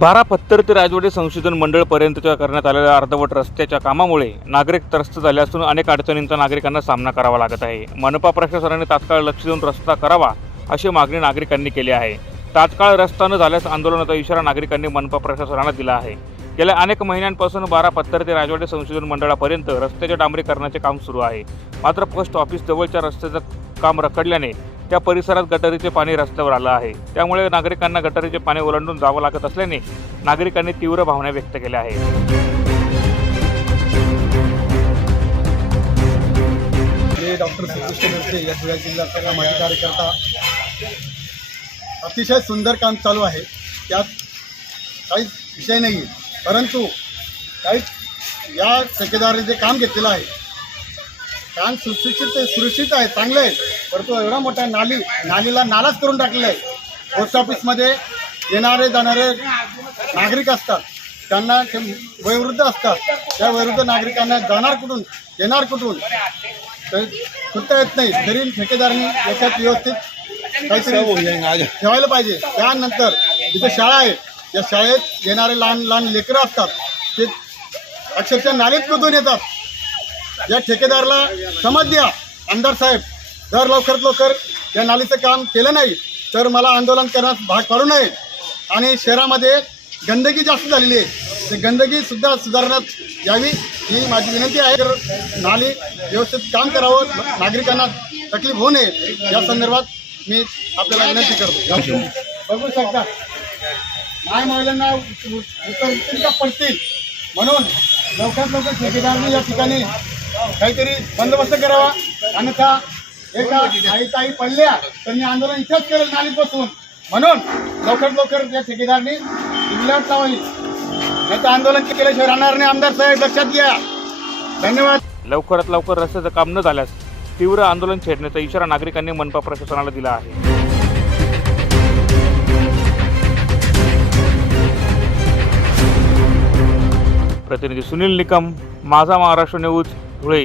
बारा पत्तर ते राजवाडे संशोधन मंडळपर्यंतच्या करण्यात आलेल्या अर्धवट रस्त्याच्या कामामुळे नागरिक त्रस्त झाले असून अनेक अडचणींचा नागरिकांना सामना करावा लागत आहे. मनपा प्रशासनाने तात्काळ लक्ष देऊन रस्ता करावा अशी मागणी नागरिकांनी केली आहे. तात्काळ रस्ता न झाल्यास आंदोलनाचा इशारा नागरिकांनी मनपा प्रशासनाला दिला आहे. गेल्या अनेक महिन्यांपासून बारा पत्तर ते राजवाडे संशोधन मंडळापर्यंत रस्त्याच्या डांबरीकरणाचे काम सुरू आहे. मात्र पोस्ट ऑफिस जवळच्या रस्त्याचं काम रखडल्याने त्या परिसरात गटारीचे पाणी रस्त्यावर आलं आहे. त्यामुळे नागरिकांना गटारीचे पाणी ओलांडून जावं लागत असल्याने नागरिकांनी तीव्र भावना व्यक्त केल्या आहेत. मी डॉक्टर सुकृष्ट मिरचे या धुळे जिल्ह्याचा सामाजिक कार्यकर्ता. अतिशय सुंदर काम चालू आहे. त्यात काहीच विषय नाही परंतु काही या ठेकेदाराने जे काम घेतलेलं आहे कारण सुशिक्षित सुरक्षित आहे चांगलं आहे. परंतु एवढा मोठा नाली नालीला नालाच करून टाकलेला आहे. पोस्ट ऑफिसमध्ये येणारे जाणारे नागरिक असतात. त्यांना ते वयोवृद्ध असतात. त्या वयोवृद्ध नागरिकांना जाणार कुठून येणार कुठून? तर सुद्धा येत नाही. तरी ठेकेदारांनी याच्यात व्यवस्थित काहीतरी ठेवायला पाहिजे. त्यानंतर जिथे शाळा आहे. त्या शाळेत येणारे लहान लहान लेकरं असतात. ते अक्षरशः नालीत कुठून येतात. या ठेकेदाराला समज द्या. आमदार साहेब जर लवकरात लवकर या नालीचं काम केलं नाही तर मला आंदोलन करण्यास भाग पाडू नये. आणि शहरामध्ये गंदगी जास्त झालेली आहे. ते गंदगी सुद्धा सुधारण्यात यावी. ही माझी विनंती आहे. तर नाली व्यवस्थित काम करावं. नागरिकांना तकलीफ होऊ नये. या संदर्भात मी आपल्याला विनंती करतो. बघू शकता. नाही महिलांना उत्तर पडतील. म्हणून लवकरात लवकर ठेकेदारांनी या ठिकाणी काहीतरी बंदोबस्त करावा. अन्यथा एका आई ताई पडल्या त्यांनी आंदोलन इथंच केलं नालीत बसून म्हणून लवकर लवकर या ठेकेदारांनी इंग्लंड लावली नाही तर आंदोलन केल्याशिवाय राहणार नाही. आमदार साहेब लक्षात घ्या. धन्यवाद. लवकरात लवकर रस्त्याचं काम न झाल्यास तीव्र आंदोलन छेडण्याचा इशारा नागरिकांनी मनपा प्रशासनाला दिला आहे. प्रतिनिधी सुनील निकम माझा महाराष्ट्र न्यूज धुळे